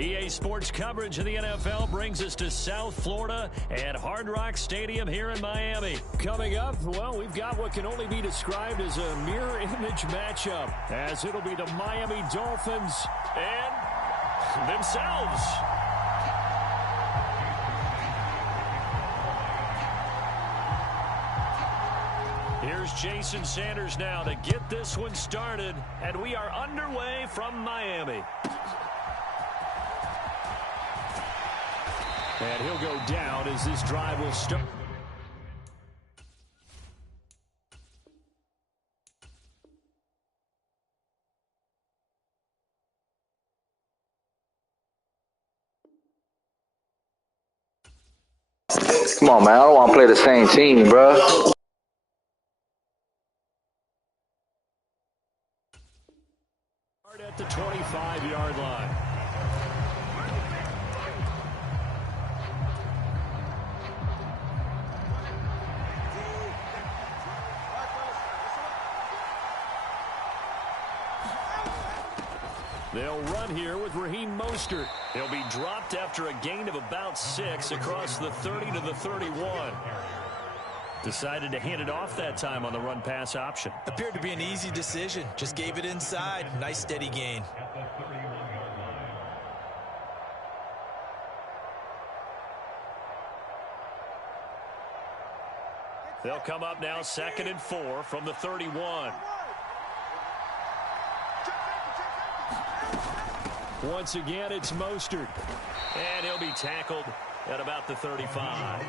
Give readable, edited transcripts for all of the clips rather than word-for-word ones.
EA Sports coverage of the NFL brings us to South Florida at Hard Rock Stadium here in Miami. Coming up, well, we've got what can only be described as a mirror image matchup, as it'll be the Miami Dolphins and themselves. Here's Jason Sanders now to get this one started, and we are underway from Miami. And he'll go down as this drive will start. Come on, man. I don't want to play the same team, bro. At the 25-yard line. They'll run here with Raheem Mostert. He'll be dropped after a gain of about 6 across the 30 to the 31. Decided to hand it off that time on the run-pass option. Appeared to be an easy decision. Just gave it inside. Nice steady gain. They'll come up now 2nd and 4 from the 31. Once again, it's Mostert. And he'll be tackled at about the 35.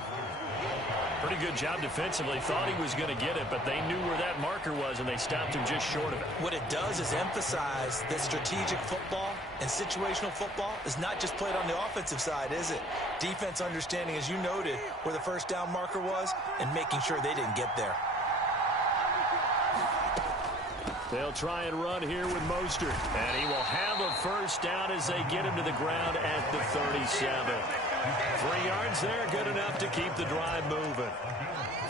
Pretty good job defensively. Thought he was going to get it, but they knew where that marker was, and they stopped him just short of it. What it does is emphasize that strategic football and situational football is not just played on the offensive side, is it? Defense understanding, as you noted, where the first down marker was and making sure they didn't get there. They'll try and run here with Mostert, and he will have a first down as they get him to the ground at the 37. 3 yards there, good enough to keep the drive moving.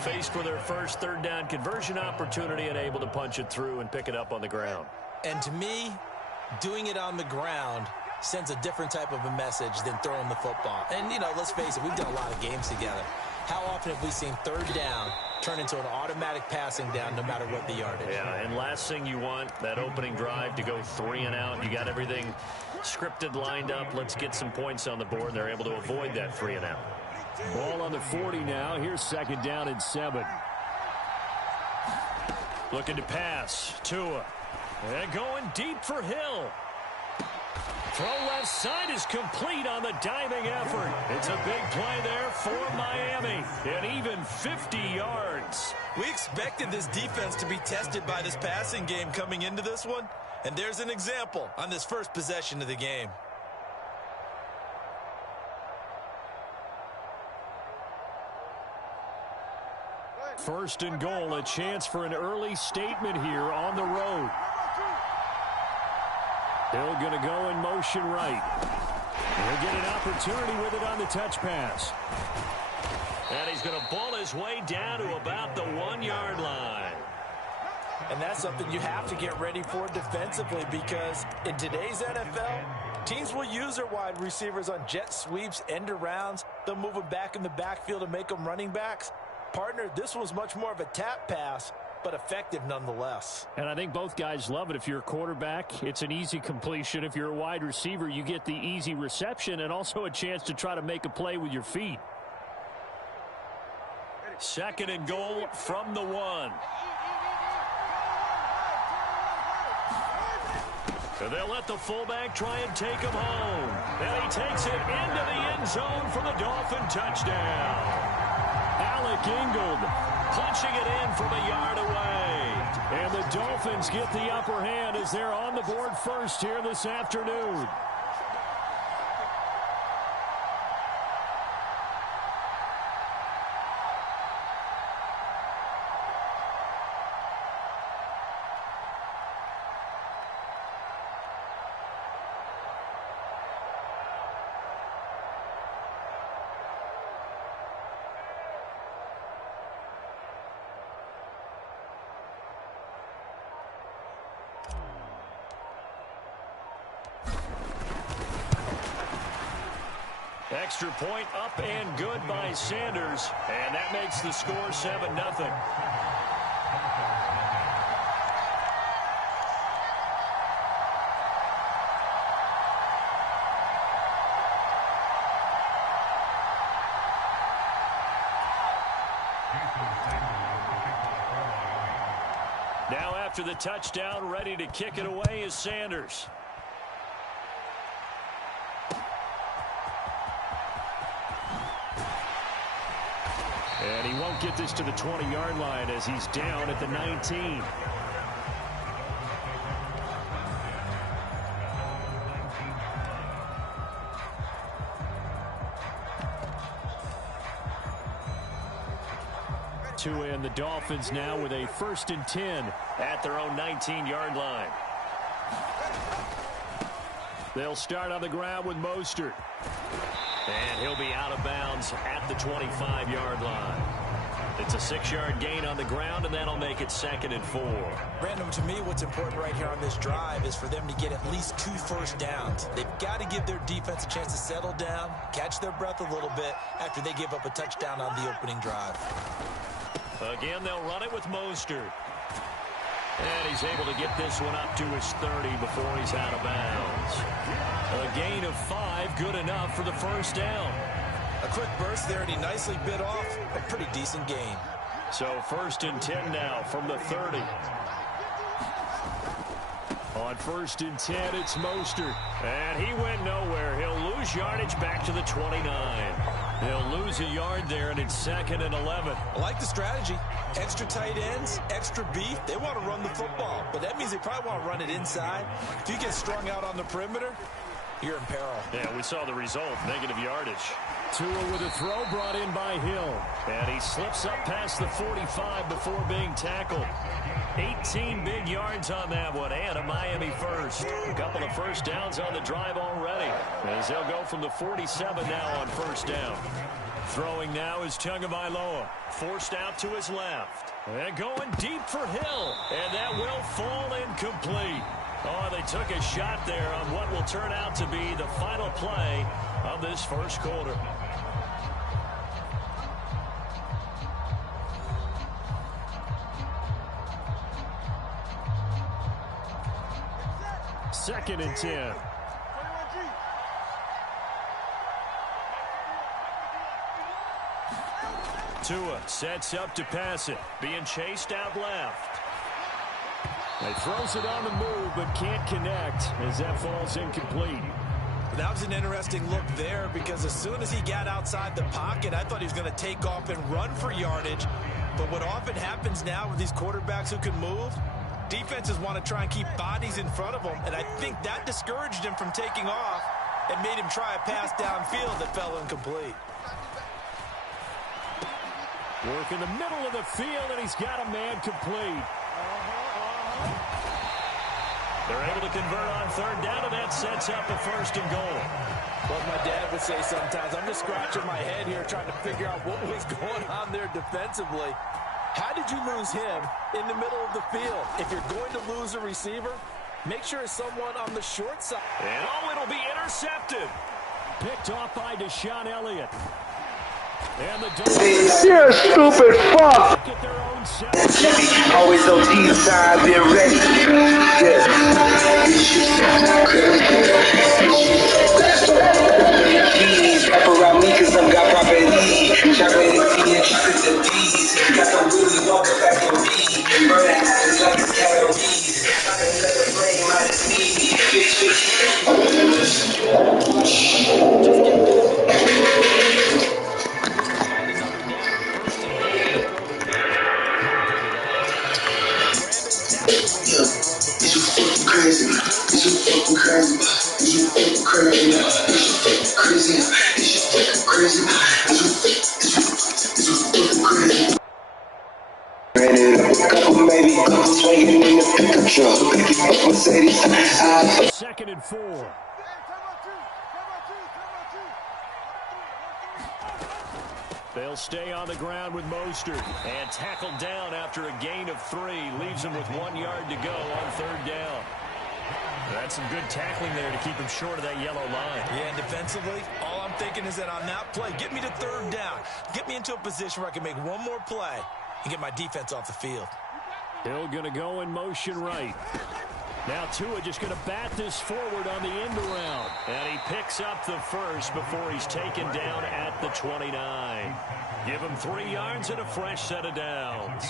Faced with their first 3rd down conversion opportunity and able to punch it through and pick it up on the ground. And to me, doing it on the ground sends a different type of a message than throwing the football. And, you know, let's face it, we've done a lot of games together. How often have we seen 3rd down turn into an automatic passing down no matter what the yardage? Yeah, and last thing you want, that opening drive to go 3 and out. You got everything scripted, lined up. Let's get some points on the board, and they're able to avoid that 3 and out. Ball on the 40 now. Here's 2nd down and 7. Looking to pass. Tua. And going deep for Hill. Throw left side is complete on the diving effort. It's a big play there for Miami. And even 50 yards. We expected this defense to be tested by this passing game coming into this one. And there's an example on this first possession of the game. First and goal, a chance for an early statement here on the road. Hill going to go in motion right. He'll get an opportunity with it on the touch pass. And he's going to ball his way down to about the 1-yard line. And that's something you have to get ready for defensively, because in today's NFL, teams will use their wide receivers on jet sweeps, end arounds. They'll move them back in the backfield to make them running backs. Partner, this was much more of a tap pass, but effective nonetheless. And I think both guys love it. If you're a quarterback, it's an easy completion. If you're a wide receiver, you get the easy reception and also a chance to try to make a play with your feet. 2nd and goal from the 1. So they'll let the fullback try and take him home. And he takes it into the end zone for the Dolphin touchdown. Alec Ingold punching it in from a yard away. And the Dolphins get the upper hand as they're on the board first here this afternoon. Extra point up and good by Sanders. And that makes the score 7-0. Now after the touchdown, ready to kick it away is Sanders. And he won't get this to the 20-yard line as he's down at the 19. Che0 and the Dolphins now with a 1st and 10 at their own 19-yard line. They'll start on the ground with Mostert. And he'll be out of bounds at the 25-yard line. It's a 6-yard gain on the ground, and that'll make it 2nd and 4. Brandon, to me, what's important right here on this drive is for them to get at least 2 first downs. They've got to give their defense a chance to settle down, catch their breath a little bit after they give up a touchdown on the opening drive. Again, they'll run it with Mostert. And he's able to get this one up to his 30 before he's out of bounds. A gain of 5, good enough for the 1st down. A quick burst there, and he nicely bit off a pretty decent gain. So 1st and 10 now from the 30. On 1st and 10, it's Mostert. And he went nowhere. He'll lose yardage back to the 29. They'll lose a yard there, and it's 2nd and 11. I like the strategy. Extra tight ends, extra beef. They want to run the football, but that means they probably want to run it inside. If you get strung out on the perimeter, you're in peril. Yeah, we saw the result, negative yardage. Che0 with a throw brought in by Hill. And he slips up past the 45 before being tackled. 18 big yards on that one, and a Miami first. A couple of 1st downs on the drive already, as they'll go from the 47 now on 1st down. Throwing now is Tagovailoa, forced out to his left. And going deep for Hill, and that will fall incomplete. Oh, they took a shot there on what will turn out to be the final play of this 1st quarter. Second and 10. Tua sets up to pass it, being chased out left. He throws it on the move, but can't connect as that falls incomplete. That was an interesting look there, because as soon as he got outside the pocket, I thought he was going to take off and run for yardage. But what often happens now with these quarterbacks who can move, defenses want to try and keep bodies in front of them, and I think that discouraged him from taking off and made him try a pass downfield that fell incomplete. Work in the middle of the field, and he's got a man complete. They're able to convert on 3rd down, and that sets up a 1st and goal. Well, my dad would say sometimes, I'm just scratching my head here trying to figure out what was going on there defensively. How did you lose him in the middle of the field? If you're going to lose a receiver, make sure it's someone on the short side. And it'll be intercepted. Picked off by Deshaun Elliott. And the You're a stupid fuck. Always on the side, they're ready. Please rap around me cause I've got property. Chocolate and tea and chocolates and peas. Got some really walking back in me. Burn that ass like it's calories. I can let the brain minus me. Is you fucking crazy? Is you fucking crazy? Is you fucking crazy? Is you fucking crazy? Is you fucking crazy? Is you fucking crazy? Ran it up a couple, maybe swinging in the pickup truck. Pick it up, Mercedes. 2nd and 4. They'll stay on the ground with Mostert and tackled down after a gain of 3. Leaves him with 1 yard to go on 3rd down. That's some good tackling there to keep him short of that yellow line. Yeah, and defensively, all I'm thinking is that on that play, get me to third down. Get me into a position where I can make one more play and get my defense off the field. Hill going to go in motion right. Now Tua just going to bat this forward on the end around. And he picks up the first before he's taken down at the 29. Give him 3 yards and a fresh set of downs.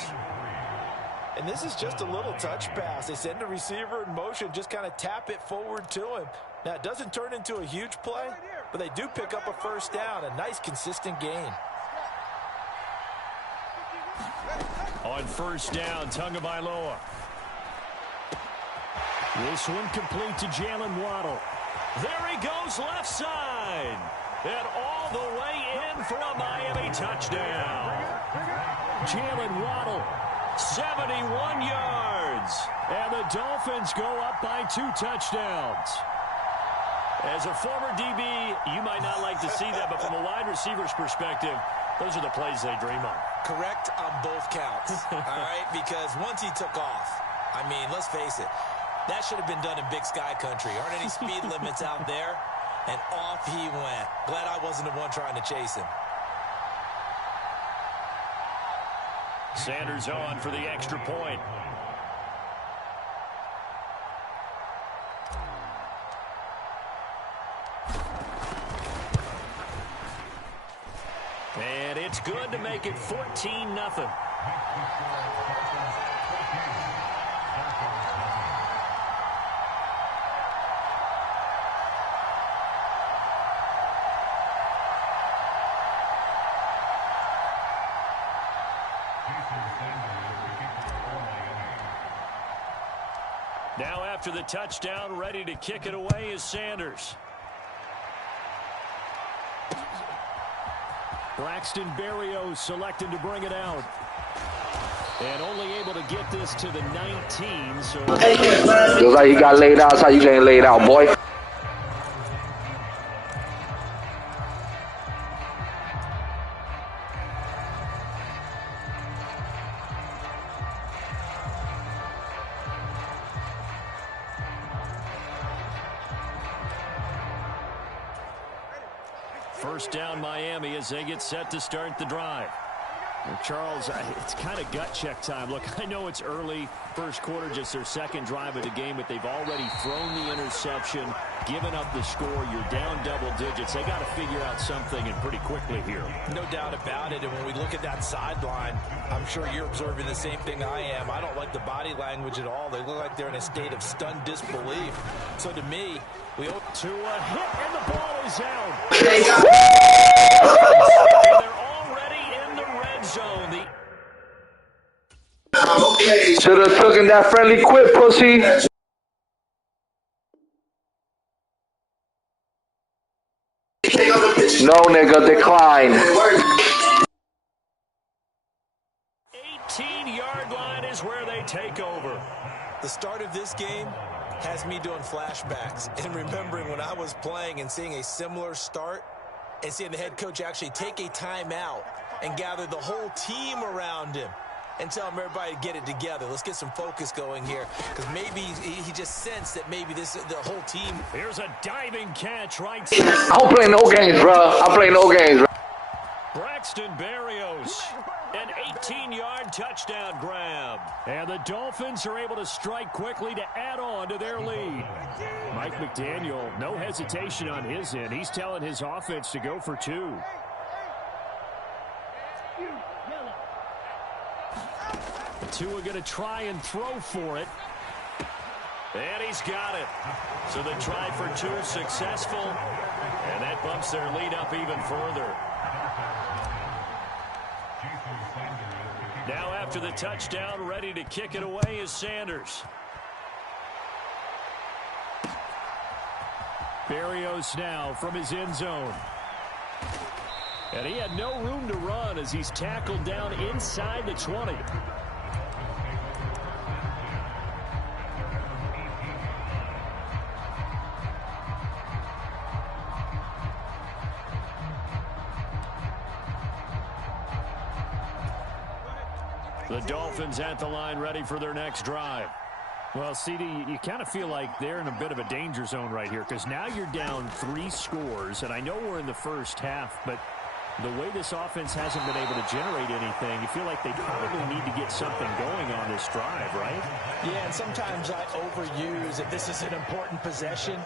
And this is just a little touch pass. They send the receiver in motion, just kind of tap it forward to him. Now, it doesn't turn into a huge play, but they do pick up a first down. A nice, consistent gain. On first down, Tagovailoa. This one complete to Jalen Waddle. There he goes left side. And all the way in for a Miami touchdown. Jalen Waddle, 71 yards. And the Dolphins go up by 2 touchdowns. As a former DB, you might not like to see that, but from a wide receiver's perspective, those are the plays they dream of. Correct on both counts, all right? Because once he took off, I mean, let's face it, that should have been done in Big Sky country. Aren't any speed limits out there? And off he went. Glad I wasn't the one trying to chase him. Sanders on for the extra point. And it's good to make it 14-0. Now after the touchdown, ready to kick it away is Sanders. Braxton Berrios selected to bring it out. And only able to get this to the 19. So Looks like he got laid out. That's how you getting laid out, boy. First down Miami as they get set to start the drive. Well, Charles, it's kind of gut check time. Look, I know it's early, first quarter, just their second drive of the game, but they've already thrown the interception, given up the score. You're down double digits. They got to figure out something, and pretty quickly here. No doubt about it. And when we look at that sideline, I'm sure you're observing the same thing I am. I don't like the body language at all. They look like they're in a state of stunned disbelief. So to me, we owe to a hit, and the ball is out. Zone. Should have taken that friendly quit, pussy. No, nigga, decline. 18-yard line is where they take over. The start of this game has me doing flashbacks and remembering when I was playing and seeing a similar start and seeing the head coach actually take a timeout and gather the whole team around him and tell him everybody to get it together. Let's get some focus going here, because maybe he just sensed that maybe the whole team. Here's a diving catch right. I don't play no games, bro. I play no games, bro. Braxton Berrios, an 18-yard touchdown grab. And the Dolphins are able to strike quickly to add on to their lead. Mike McDaniel, no hesitation on his end. He's telling his offense to go for 2. Tua going to try and throw for it. And he's got it. So the try for 2 is successful. And that bumps their lead up even further. Now after the touchdown, ready to kick it away is Sanders. Berrios now from his end zone. And he had no room to run as he's tackled down inside the 20. The Dolphins at the line ready for their next drive. Well, CD, you kind of feel like they're in a bit of a danger zone right here because now you're down 3 scores, and I know we're in the first half, but the way this offense hasn't been able to generate anything, you feel like they probably need to get something going on this drive, right? Yeah, and sometimes I overuse if this is an important possession,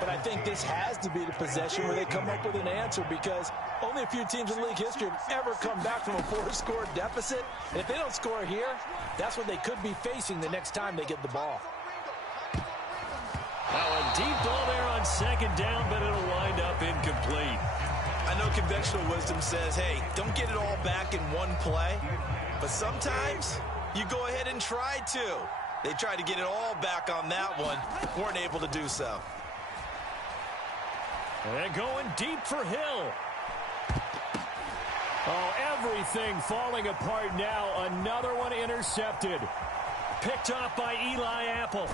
but I think this has to be the possession where they come up with an answer because only a few teams in league history have ever come back from a 4-score deficit. And if they don't score here, that's what they could be facing the next time they get the ball. Now a deep ball there on second down, but it'll wind up incomplete. I know conventional wisdom says, hey, don't get it all back in one play. But sometimes you go ahead and try to. They tried to get it all back on that one. Weren't able to do so. And going deep for Hill. Oh, everything falling apart now. Another one intercepted. Picked off by Eli Apple.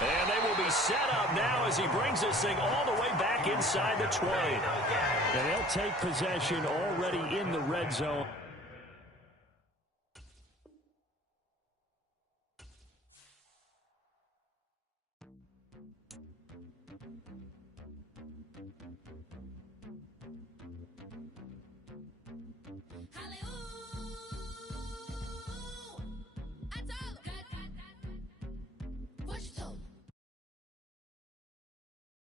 And they will be set up now as he brings this thing all the way back inside the 20. And they'll take possession already in the red zone.